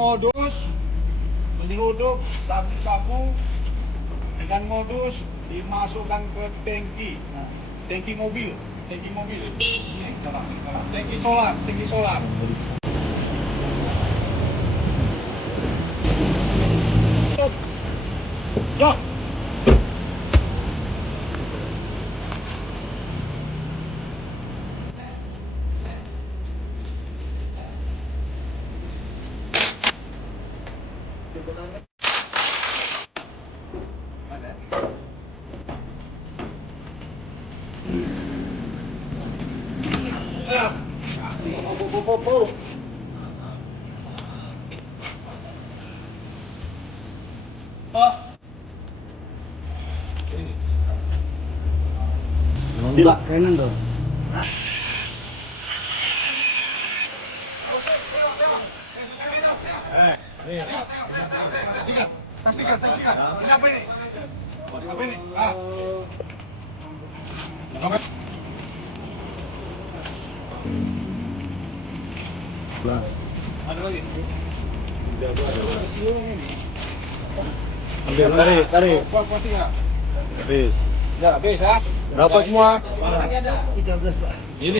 modus menyelundup sabu-sabu dengan modus dimasukkan ke tangki mobil, tangki solar. Yo. Tidak, kanan dong. Saksikan. Apa ini? Apa ini? Ah. Dompet. Ada lagi? Ambil, tarik. Kuat ya? Habis. Ya, habis ya. Berapa semua? 13, Pak. Ini